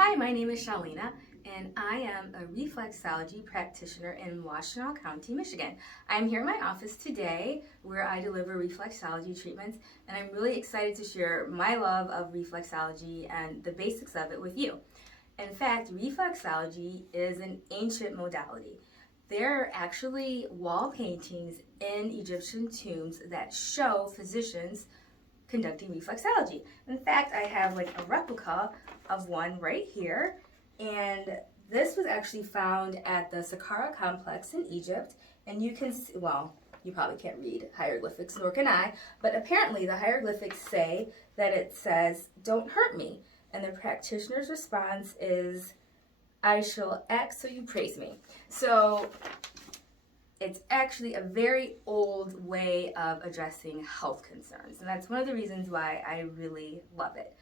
Hi, my name is Shalina, and I am a reflexology practitioner in Washtenaw County, Michigan. I'm here in my office today where I deliver reflexology treatments, and I'm really excited to share my love of reflexology and the basics of it with you. In fact, reflexology is an ancient modality. There are actually wall paintings in Egyptian tombs that show physicians conducting reflexology. In fact, I have like a replica of one right here, and this was actually found at the Saqqara complex in Egypt, and you can see, well, you probably can't read hieroglyphics, nor can I, but apparently the hieroglyphics say that it says, "Don't hurt me," and the practitioner's response is, "I shall act so you praise me." So it's actually a very old way of addressing health concerns, and that's one of the reasons why I really love it.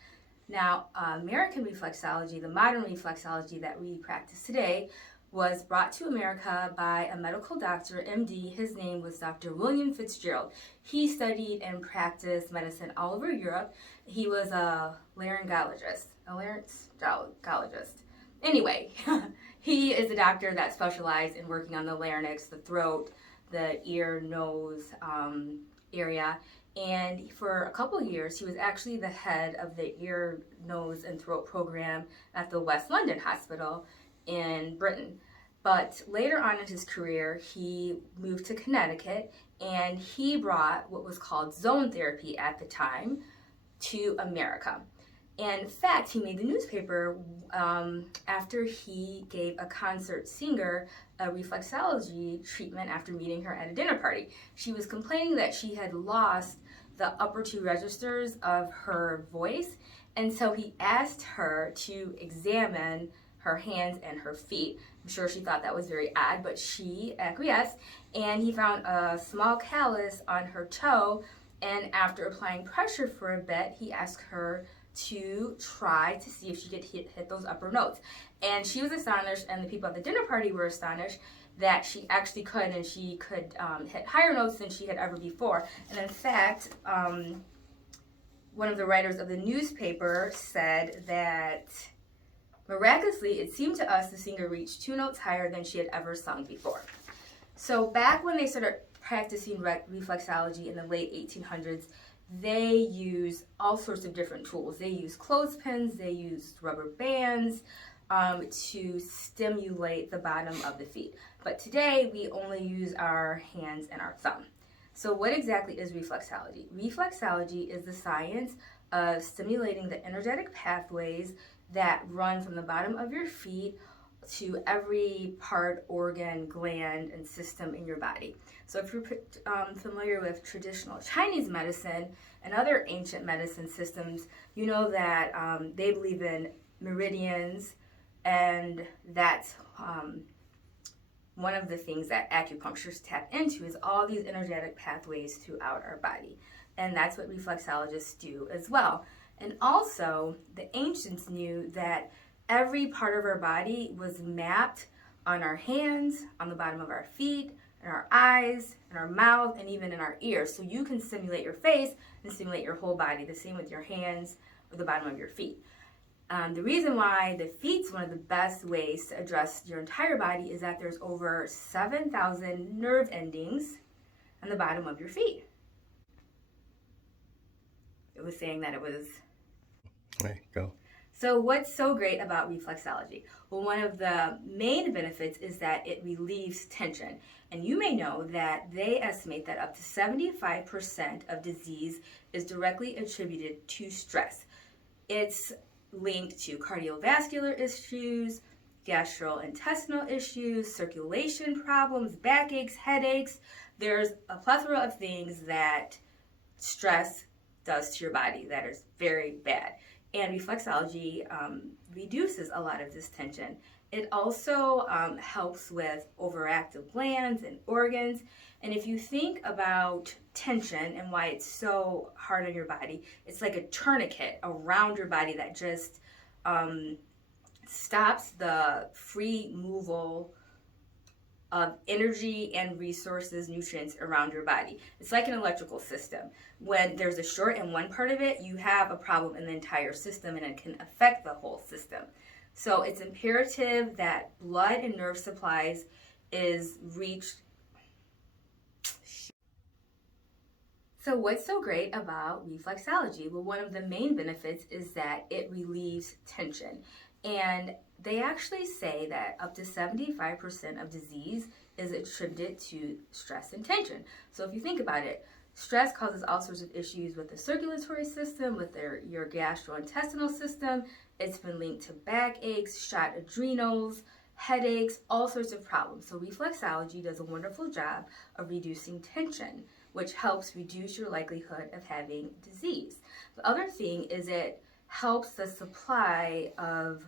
Now, American reflexology, the modern reflexology that we practice today, was brought to America by a medical doctor, MD. His name was Dr. William Fitzgerald. He studied and practiced medicine all over Europe. He was a laryngologist. Anyway, he is a doctor that specialized in working on the larynx, the throat, the ear, nose area. And for a couple of years, he was actually the head of the ear, nose, and throat program at the West London Hospital in Britain. But later on in his career, he moved to Connecticut, and he brought what was called zone therapy at the time to America. And in fact, he made the newspaper after he gave a concert singer a reflexology treatment after meeting her at a dinner party. She was complaining that she had lost the upper two registers of her voice, and so he asked her to examine her hands and her feet. I'm sure she thought that was very odd, but she acquiesced, and he found a small callus on her toe, and after applying pressure for a bit, he asked her to try to see if she could hit those upper notes. And she was astonished, and the people at the dinner party were astonished that she actually could, and she could hit higher notes than she had ever before. And in fact, one of the writers of the newspaper said that miraculously, it seemed to us the singer reached 2 notes higher than she had ever sung before. So back when they started practicing reflexology in the late 1800s, they use all sorts of different tools. They use clothespins, they use rubber bands to stimulate the bottom of the feet. But today, we only use our hands and our thumb. So what exactly is reflexology? Reflexology is the science of stimulating the energetic pathways that run from the bottom of your feet to every part, organ, gland, and system in your body. So if you're familiar with traditional Chinese medicine and other ancient medicine systems, you know that they believe in meridians, and that's one of the things that acupuncturists tap into is all these energetic pathways throughout our body. And that's what reflexologists do as well. And also, the ancients knew that every part of our body was mapped on our hands, on the bottom of our feet, in our eyes, in our mouth, and even in our ears. So you can stimulate your face and stimulate your whole body, the same with your hands or the bottom of your feet. The reason why the feet's one of the best ways to address your entire body is that there's over 7,000 nerve endings on the bottom of your feet. It was saying that it was... Right, go. So what's so great about reflexology? Well, one of the main benefits is that it relieves tension. And you may know that they estimate that up to 75% of disease is directly attributed to stress. It's linked to cardiovascular issues, gastrointestinal issues, circulation problems, backaches, headaches. There's a plethora of things that stress does to your body that is very bad. And reflexology reduces a lot of this tension. It also helps with overactive glands and organs. And if you think about tension and why it's so hard on your body, it's like a tourniquet around your body that just stops the free moval of energy and resources, nutrients around your body. It's like an electrical system. When there's a short in one part of it, you have a problem in the entire system, and it can affect the whole system. So it's imperative that blood and nerve supplies is reached. So what's so great about reflexology? Well, one of the main benefits is that it relieves tension. And they actually say that up to 75% of disease is attributed to stress and tension. So if you think about it, stress causes all sorts of issues with the circulatory system, with your gastrointestinal system. It's been linked to backaches, shot adrenals, headaches, all sorts of problems. So reflexology does a wonderful job of reducing tension, which helps reduce your likelihood of having disease. The other thing is it helps the supply of,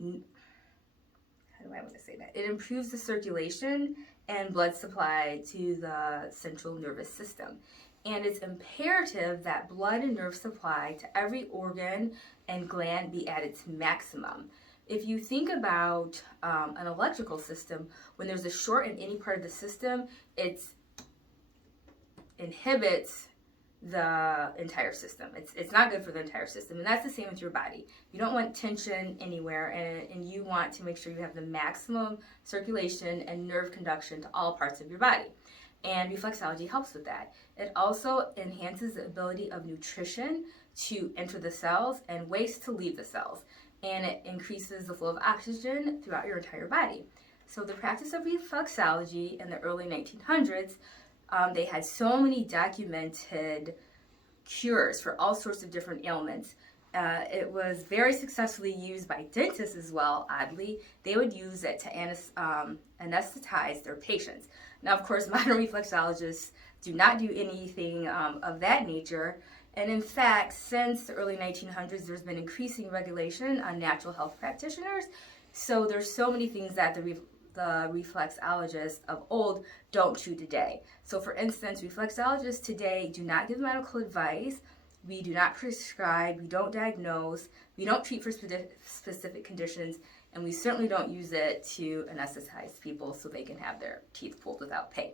how do I want to say that? It improves the circulation and blood supply to the central nervous system. And it's imperative that blood and nerve supply to every organ and gland be at its maximum. If you think about an electrical system, when there's a short in any part of the system, it inhibits the entire system. It's not good for the entire system, and that's the same with your body. You don't want tension anywhere, and you want to make sure you have the maximum circulation and nerve conduction to all parts of your body. And reflexology helps with that. It also enhances the ability of nutrition to enter the cells and waste to leave the cells. And it increases the flow of oxygen throughout your entire body. So the practice of reflexology in the early 1900s, they had so many documented cures for all sorts of different ailments. It was very successfully used by dentists as well, oddly. They would use it to anesthetize their patients. Now, of course, modern reflexologists do not do anything of that nature. And in fact, since the early 1900s, there's been increasing regulation on natural health practitioners. So there's so many things that the reflexologists of old don't do today. So for instance, reflexologists today do not give medical advice. We do not prescribe, we don't diagnose, we don't treat for specific conditions, and we certainly don't use it to anesthetize people so they can have their teeth pulled without pain.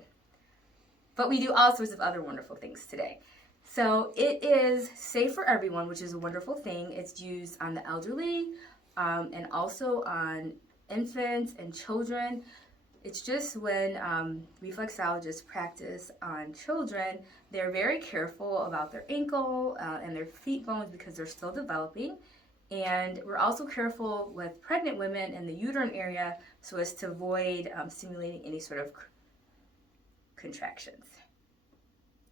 But we do all sorts of other wonderful things today. So it is safe for everyone, which is a wonderful thing. It's used on the elderly and also on infants and children. It's just when reflexologists practice on children, they're very careful about their ankle and their feet bones because they're still developing. And we're also careful with pregnant women in the uterine area so as to avoid stimulating any sort of contractions.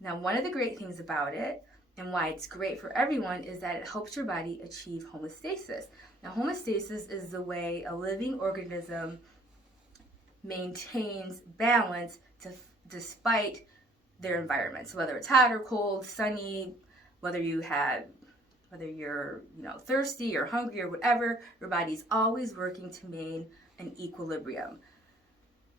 Now, one of the great things about it and why it's great for everyone is that it helps your body achieve homeostasis. Now, homeostasis is the way a living organism maintains balance despite their environment. So whether it's hot or cold, sunny, whether you're thirsty or hungry or whatever, your body's always working to maintain an equilibrium.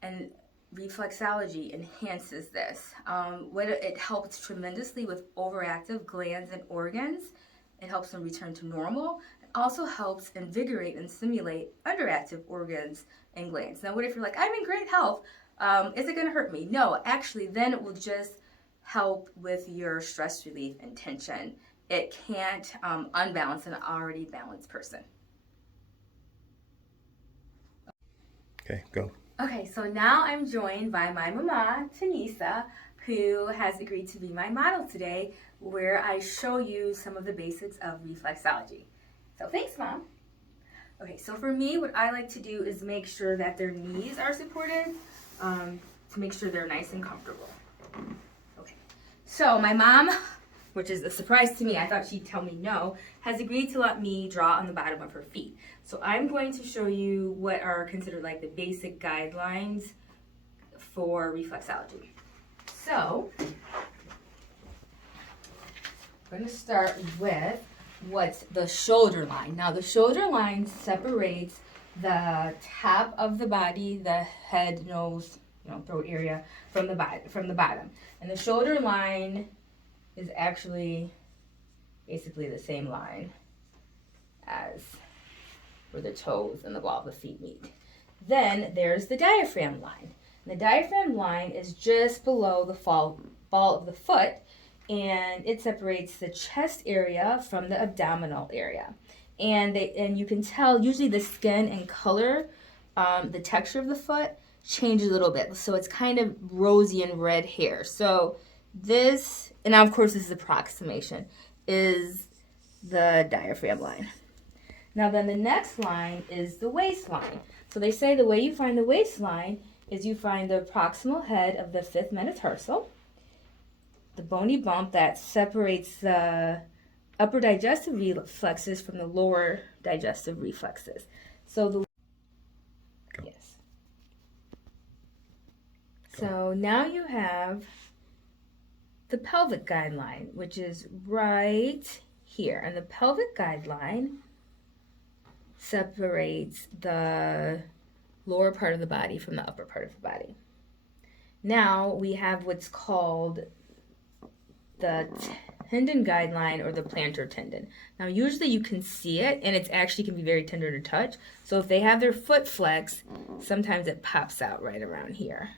And reflexology enhances this. It helps tremendously with overactive glands and organs. It helps them return to normal. It also helps invigorate and stimulate underactive organs and glands. Now, what if you're like, I'm in great health? Is it going to hurt me? No, actually, then it will just help with your stress relief and tension. It can't unbalance an already balanced person. Okay, go. Okay, so now I'm joined by my mama, Tanisa, who has agreed to be my model today, where I show you some of the basics of reflexology. So thanks, Mom. Okay, so for me, what I like to do is make sure that their knees are supported to make sure they're nice and comfortable. Okay, so my mom, which is a surprise to me, I thought she'd tell me no, has agreed to let me draw on the bottom of her feet. So I'm going to show you what are considered like the basic guidelines for reflexology. So we're going to start with what's the shoulder line. Now the shoulder line separates the top of the body, the head, nose, throat area from the bottom. And the shoulder line is actually basically the same line as where the toes and the ball of the feet meet. Then there's the diaphragm line. And the diaphragm line is just below the ball of the foot, and it separates the chest area from the abdominal area. and you can tell usually the skin and color, the texture of the foot changes a little bit. So it's kind of rosy and red hair. So this, and now of course this is approximation, is the diaphragm line. Now then the next line is the waistline. So they say the way you find the waistline is you find the proximal head of the fifth metatarsal, the bony bump that separates the upper digestive reflexes from the lower digestive reflexes. So the yes. So now you have the pelvic guideline, which is right here. And the pelvic guideline separates the lower part of the body from the upper part of the body. Now we have what's called the tendon guideline or the plantar tendon. Now usually you can see it and it actually can be very tender to touch. So if they have their foot flex, sometimes it pops out right around here.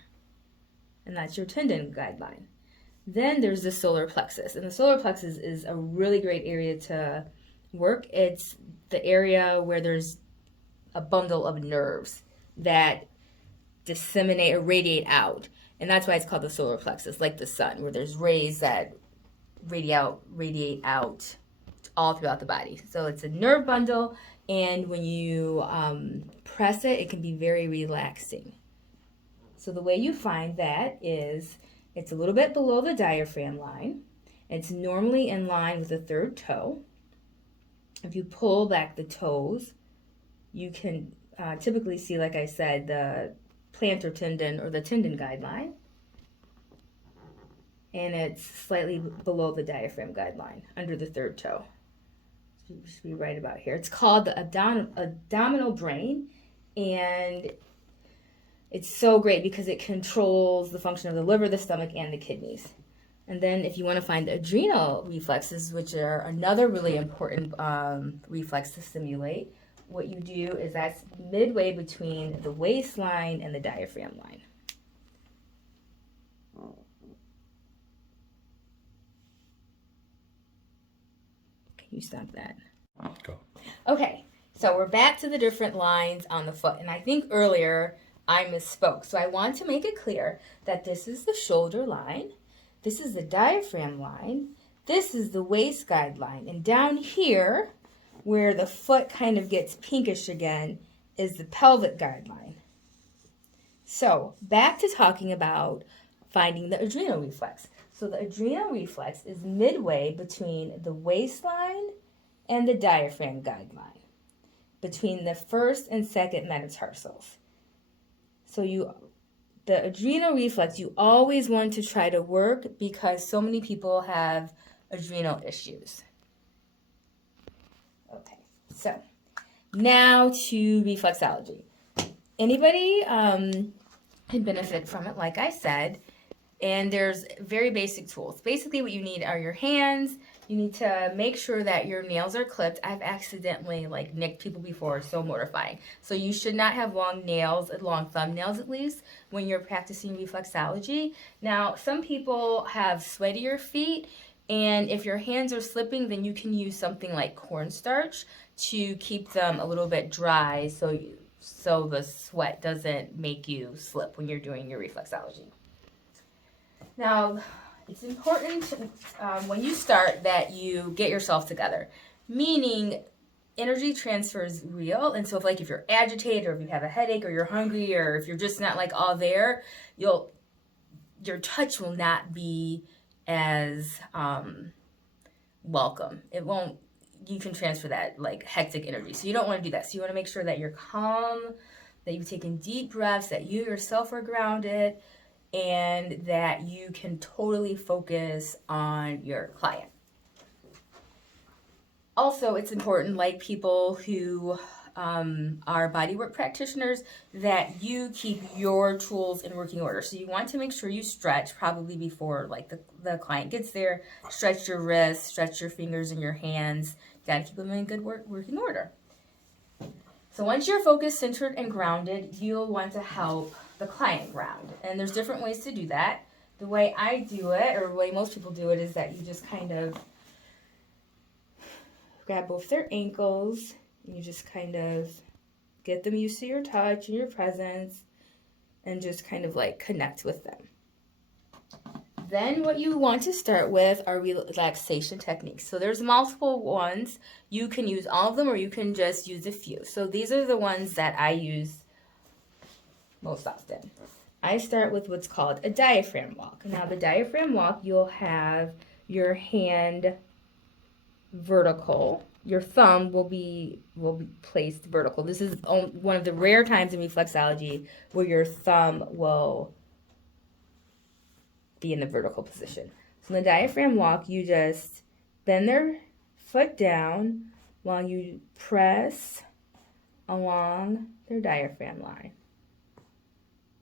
And that's your tendon guideline. Then there's the solar plexus. And the solar plexus is a really great area to work. It's the area where there's a bundle of nerves that disseminate or radiate out. And that's why it's called the solar plexus, like the sun, where there's rays that radiate out all throughout the body. So it's a nerve bundle, and when you press it, it can be very relaxing. So the way you find that is it's a little bit below the diaphragm line. It's normally in line with the third toe. If you pull back the toes, you can typically see, like I said, the plantar tendon or the tendon guideline. And it's slightly below the diaphragm guideline, under the third toe. So it should be right about here. It's called the abdominal brain, and it's so great because it controls the function of the liver, the stomach, and the kidneys. And then if you want to find the adrenal reflexes, which are another really important reflex to stimulate, what you do is that's midway between the waistline and the diaphragm line. Can you stop that? Go. Okay, so we're back to the different lines on the foot. And I think earlier I misspoke. So I want to make it clear that this is the shoulder line. This is the diaphragm line. This is the waist guideline. And down here, where the foot kind of gets pinkish again, is the pelvic guideline. So back to talking about finding the adrenal reflex. So the adrenal reflex is midway between the waistline and the diaphragm guideline, between the first and second metatarsals. So the adrenal reflex, you always want to try to work because so many people have adrenal issues. Okay, so now to reflexology. Anybody can benefit from it, like I said, and there's very basic tools. Basically what you need are your hands. You need to make sure that your nails are clipped. I've accidentally nicked people before, so mortifying. So you should not have long nails, long thumbnails at least, when you're practicing reflexology. Now, some people have sweatier feet, and if your hands are slipping, then you can use something like cornstarch to keep them a little bit dry so the sweat doesn't make you slip when you're doing your reflexology. Now, it's important when you start that you get yourself together, meaning energy transfer is real. And so if you're agitated or if you have a headache or you're hungry or if you're just not all there, your touch will not be as welcome. You can transfer that hectic energy. So you don't want to do that. So you want to make sure that you're calm, that you've taken deep breaths, that you yourself are grounded, and that you can totally focus on your client. Also, it's important, like people who are bodywork practitioners, that you keep your tools in working order. So you want to make sure you stretch probably before the client gets there. Stretch your wrists, stretch your fingers and your hands. You got to keep them in good working order. So once you're focused, centered, and grounded, you'll want to help the client ground. And there's different ways to do that. The way I do it, or the way most people do it, is that you just kind of grab both their ankles. And you just kind of get them used to your touch and your presence and just kind of like connect with them. Then what you want to start with are relaxation techniques. So there's multiple ones. You can use all of them or you can just use a few. So these are the ones that I use most often. I start with what's called a diaphragm walk. Now the diaphragm walk, you'll have your hand vertical. Your thumb will be placed vertical. This is one of the rare times in reflexology where your thumb will be in the vertical position. So in the diaphragm walk, you just bend their foot down while you press along their diaphragm line.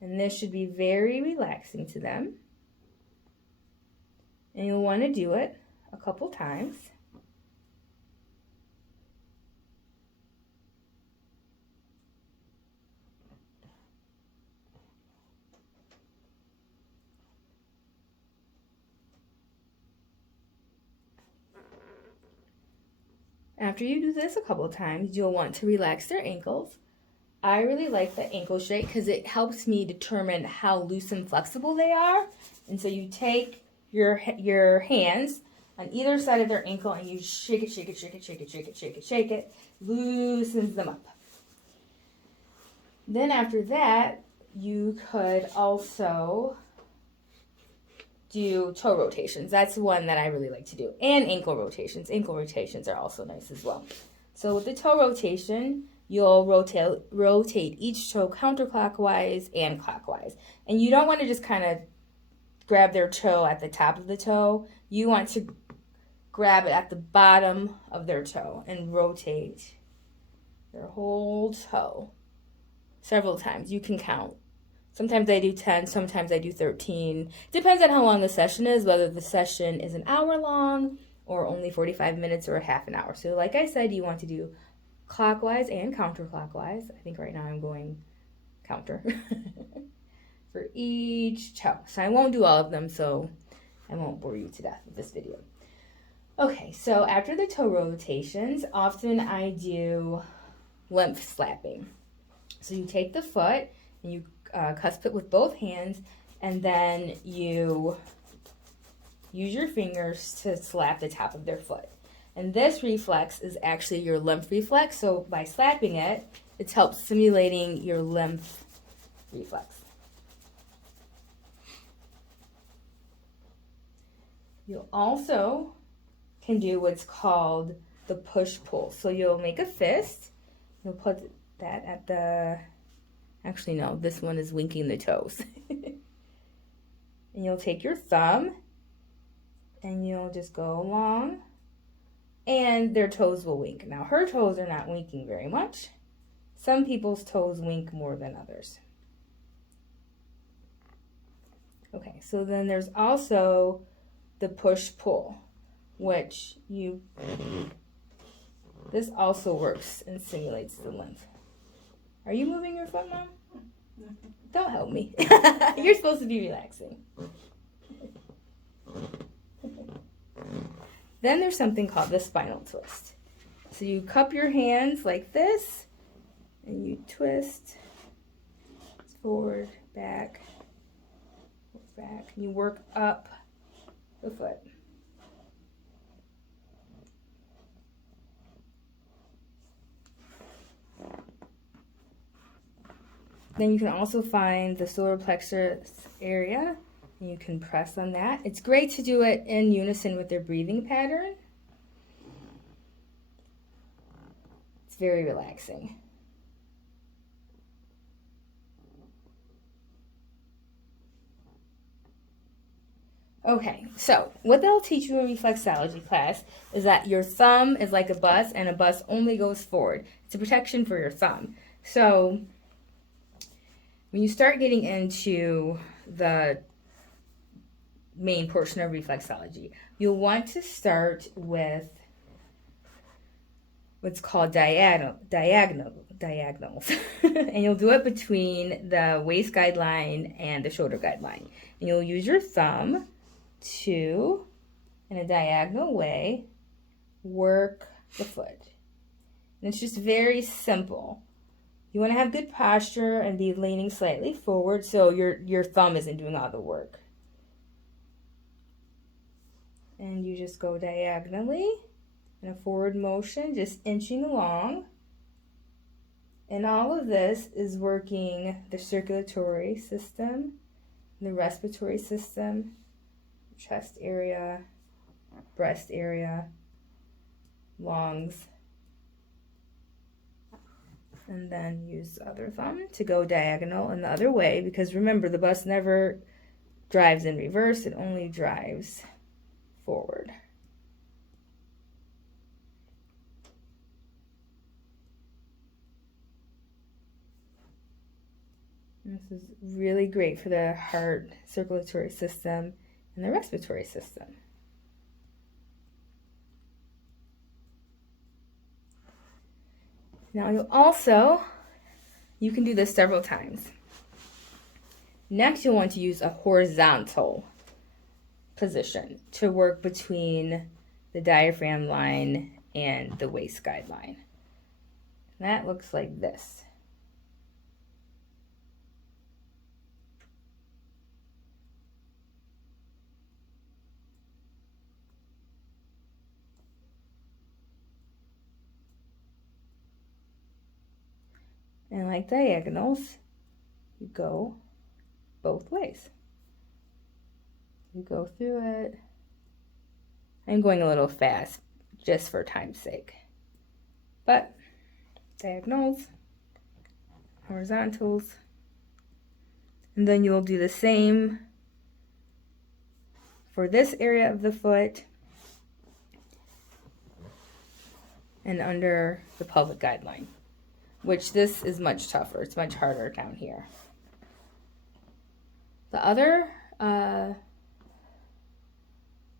And this should be very relaxing to them. And you'll want to do it a couple times. After you do this a couple of times, you'll want to relax their ankles. I really like the ankle shake because it helps me determine how loose and flexible they are. And so you take your hands on either side of their ankle and you shake it, shake it, shake it, shake it, shake it, shake it, shake it, loosens them up. Then after that, you could also do toe rotations. That's one that I really like to do. And ankle rotations. Ankle rotations are also nice as well. So with the toe rotation, you'll rotate each toe counterclockwise and clockwise. And you don't want to just kind of grab their toe at the top of the toe. You want to grab it at the bottom of their toe and rotate their whole toe several times. You can count. Sometimes I do 10, sometimes I do 13. Depends on how long the session is, whether the session is an hour long or only 45 minutes or a half an hour. So like I said, you want to do clockwise and counterclockwise. I think right now I'm going counter for each toe. So I won't do all of them, so I won't bore you to death with this video. Okay, so after the toe rotations, often I do lymph slapping. So you take the foot and you cusp it with both hands, and then you use your fingers to slap the top of their foot. And this reflex is actually your lymph reflex, so by slapping it, it helps stimulating your lymph reflex. You also can do what's called the push-pull. So you'll make a fist, you'll put that at the... Actually, no, this one is winking the toes. And you'll take your thumb and you'll just go along and their toes will wink. Now, her toes are not winking very much. Some people's toes wink more than others. Okay, so then there's also the push-pull, which this also works and stimulates the lymph. Are you moving your foot, Mom? No. Don't help me. You're supposed to be relaxing. Then there's something called the spinal twist. So you cup your hands like this, and you twist forward, back, and you work up the foot. Then you can also find the solar plexus area, and you can press on that. It's great to do it in unison with their breathing pattern. It's very relaxing. Okay, so what they'll teach you in reflexology class is that your thumb is like a bus, and a bus only goes forward. It's a protection for your thumb. So when you start getting into the main portion of reflexology, you'll want to start with what's called diagonals. And you'll do it between the waist guideline and the shoulder guideline. And you'll use your thumb to, in a diagonal way, work the foot. And it's just very simple. You want to have good posture and be leaning slightly forward so your thumb isn't doing all the work. And you just go diagonally in a forward motion, just inching along. And all of this is working the circulatory system, the respiratory system, chest area, breast area, lungs. And then use the other thumb to go diagonal in the other way, because remember, the bus never drives in reverse, it only drives forward. This is really great for the heart, circulatory system, and the respiratory system. Now you can do this several times. Next, you'll want to use a horizontal position to work between the diaphragm line and the waist guideline. That looks like this. And like diagonals, you go both ways. You go through it. I'm going a little fast just for time's sake. But diagonals, horizontals, and then you'll do the same for this area of the foot and under the pelvic guideline, which this is much tougher. It's much harder down here. The other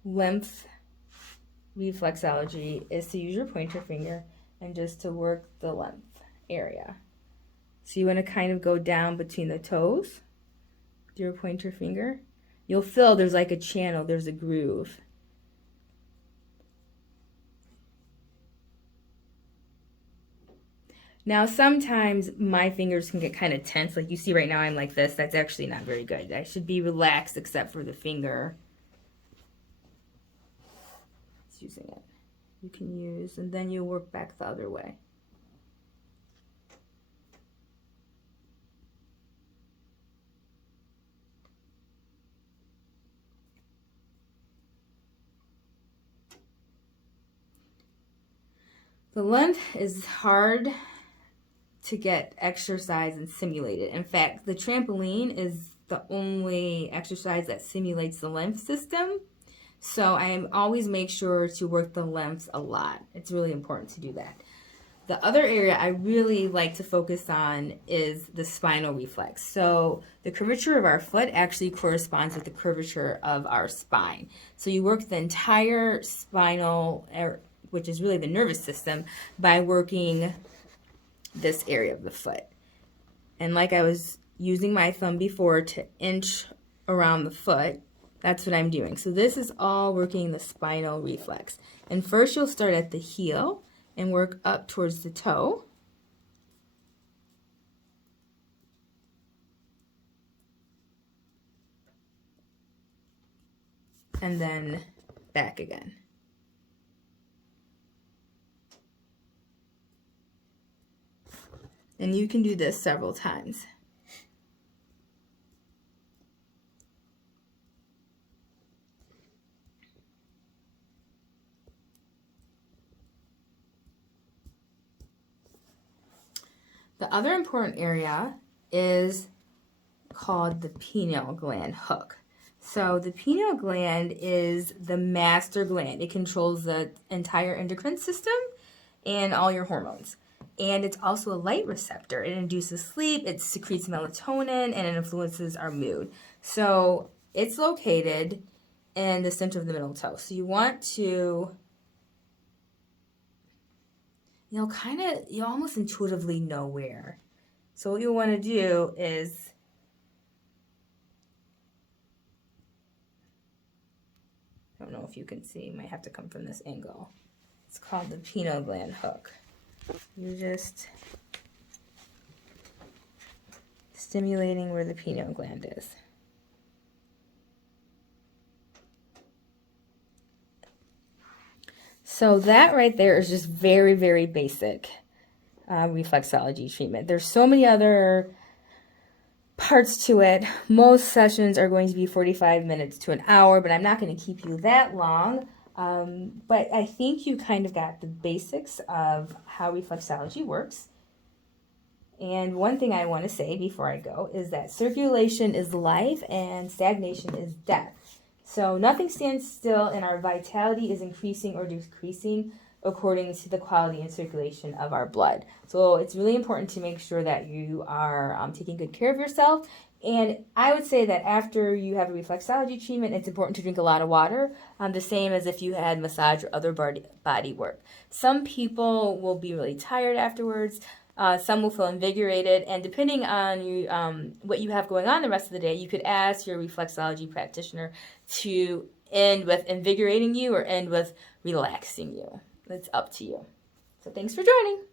lymph reflexology is to use your pointer finger and just to work the lymph area. So you want to kind of go down between the toes with your pointer finger. You'll feel there's like a channel, there's a groove. Now, sometimes my fingers can get kind of tense. Like you see right now, I'm like this. That's actually not very good. I should be relaxed except for the finger. It's using it. You can use, and then you work back the other way. The lymph is hard to get exercise and simulate it. In fact, the trampoline is the only exercise that simulates the lymph system. So I always make sure to work the lymphs a lot. It's really important to do that. The other area I really like to focus on is the spinal reflex. So the curvature of our foot actually corresponds with the curvature of our spine. So you work the entire spinal, which is really the nervous system, by working this area of the foot. And like I was using my thumb before to inch around the foot, that's what I'm doing. So this is all working the spinal reflex. And first you'll start at the heel and work up towards the toe. And then back again. And you can do this several times. The other important area is called the pineal gland hook. So the pineal gland is the master gland. It controls the entire endocrine system and all your hormones. And it's also a light receptor. It induces sleep, it secretes melatonin, and it influences our mood. So it's located in the center of the middle toe. So you want to, you almost intuitively know where. So what you want to do is, I don't know if you can see, you might have to come from this angle. It's called the pineal gland hook. You're just stimulating where the pineal gland is. So that right there is just very, very basic reflexology treatment. There's so many other parts to it. Most sessions are going to be 45 minutes to an hour, but I'm not going to keep you that long. But I think you kind of got the basics of how reflexology works. And one thing I want to say before I go is that circulation is life and stagnation is death. So nothing stands still, and our vitality is increasing or decreasing according to the quality and circulation of our blood. So it's really important to make sure that you are taking good care of yourself. And I would say that after you have a reflexology treatment, it's important to drink a lot of water, the same as if you had massage or other body work. Some people will be really tired afterwards. Some will feel invigorated, and depending on you, what you have going on the rest of the day, you could ask your reflexology practitioner to end with invigorating you or end with relaxing you. It's up to you. So thanks for joining.